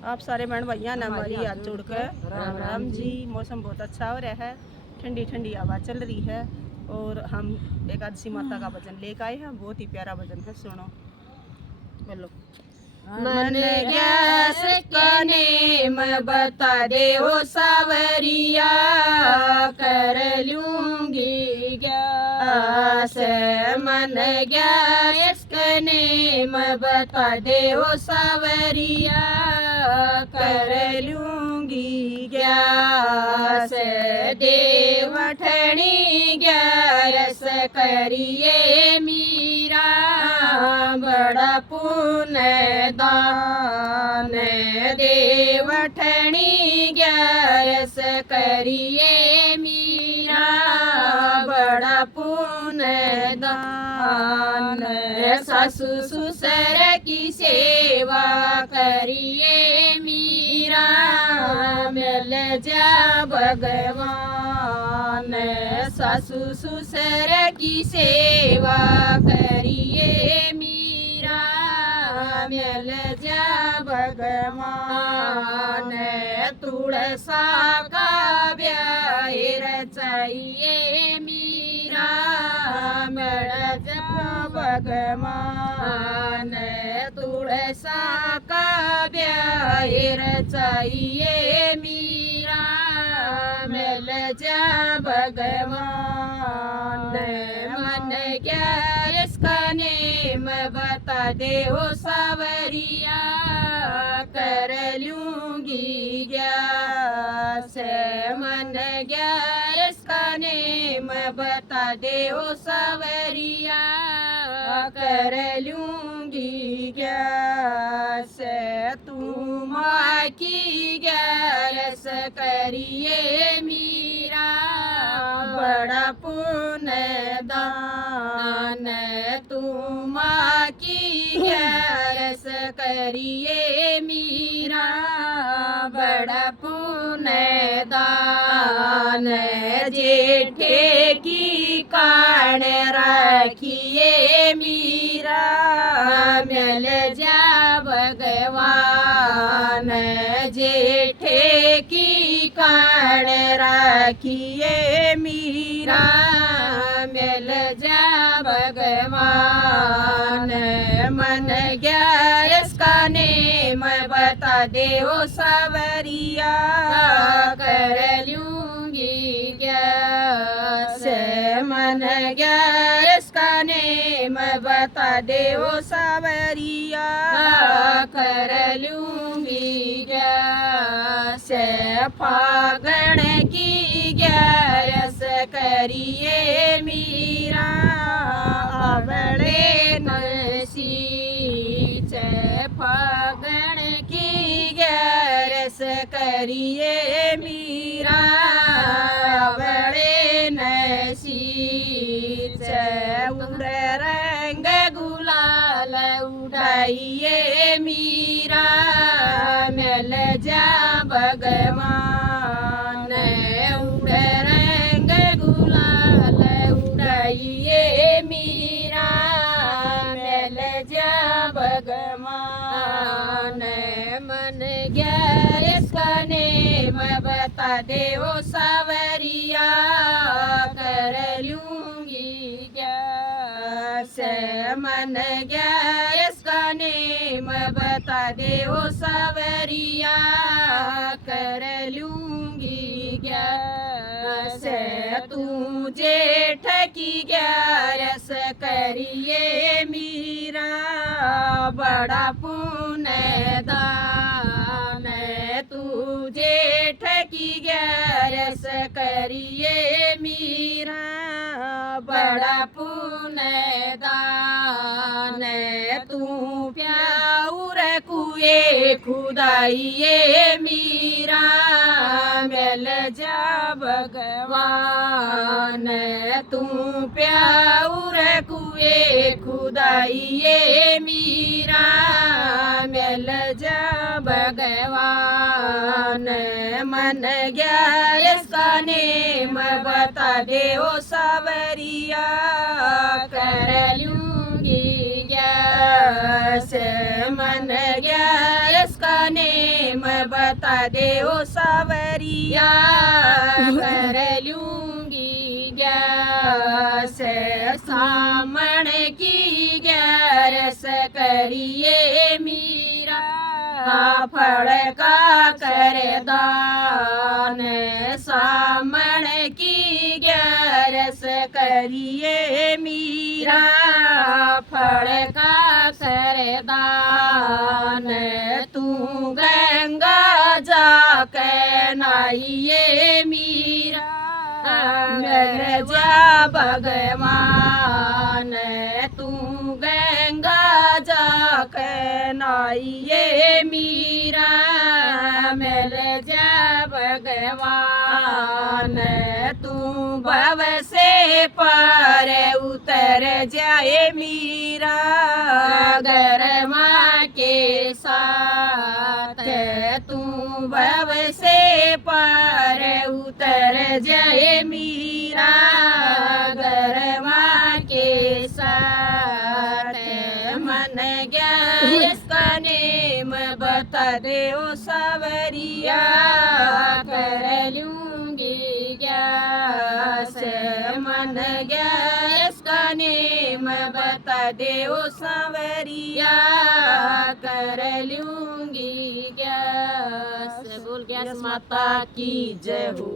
आप सारे बहन भैया ने हमारी हाथ जोड़कर राम राम जी। मौसम बहुत अच्छा हो रहा है, ठंडी ठंडी हवा चल रही है और हम एकादशी माता का भजन लेकर आए हैं। बहुत ही प्यारा भजन है, सुनो। बोलो। मन गैस कने मैं बता दे हो सावरिया, कर लूंगी गैस। मन गैस कने मैं बता दे हो सावरिया, कर लूंगी गैस। देवठणी गैस करिए मीरा, बड़ा पुण्य दान। देवठणी ग्यारस करिए मीरा, बड़ा पुण्य दान। सासु ससुर की सेवा करिए मीरा, मिल जा भगवान। सासु ससुर की सेवा करिए मीरा, मिल जा भगवान। तुलसा का ब्याह चाहिए मीरा, मिल जा भगवान। तुलसा का ब्याह चाहिए मीरा, मिल जा भगवान। मन क्या इसका नेम बता दे हो सावरिया, कर लूंगी ग्यास। मन गया इसका नेम बता दे हो सावरिया, कर लूंगी ग्यास। तू माँ की ग्यारस करिए मीरा, बड़ा पुण्य दान। तू माँ की ग्यारस करिए मीरा, बड़ा पुण्य दान। जेठे की कान रखिए मीरा, मिल जा भगवान। जेठे की कान रखिए मीरा, मिल जा भगवान। मन गया इसका नेम बता दे हो सावरिया, कर लूंगी ग्यास। मन गया इसका नेम बता दे हो सावरिया, कर लूंगी ग्यास। फागण की ग्यारस करिए मीरा, आवड़े नसीच। फागण की ग्यारस करिए मीरा, आवड़े नसीच। उड़े रंग गुलाल उड़ाइए मीरा, मिल जा भगवान। उड़े रंग गुलाल उड़ाइए मीरा, मिल जा भगवान। मन गया इसका नेम बता दे ओ सावरिया, कर लूंगी ग्यास। मन गया इसका नेम बता दे ओ सावरिया, कर लूंगी ग्यास। तू जेठ की ग्यारस करिए मीरा, बड़ा पुण्य दान। तू जेठ की ग्यारस करिए मीरा, बड़ा पुण्य दान। तू प्याऊर कुए खुदाइए मीरा, मिल जा भगवान। तू प्याऊर कुए खुदाइए मीरा, मिल जा भगवान। मन गया इसका नेम बता दे ओ सावरिया, कर लूंगी ग्यास। मन गया इसका नेम बता दे ओ सावरिया, कर लूंगी गैस सामण की गैरस करिए मीरा, फल का कर दान सामण की गैरस करिए मीरा, फल का कर दान तू गंगा जाके नाइए मीरा, मिल जा भगवान तू गंगा जाके नाइए मीरा, मिल जा भगवान तू भव से पार उतर जाए मीरा, गरमा के साथ तू भव से पार उतर जाए मीरा, गरमा के साथ मन गया इसका नेम बता दे ओ सावरिया, कर लूंगी गैस मन गया इसका नेम बता दे ओ सावरिया, कर लूंगी गैस। बोल गैस माता की जय हो।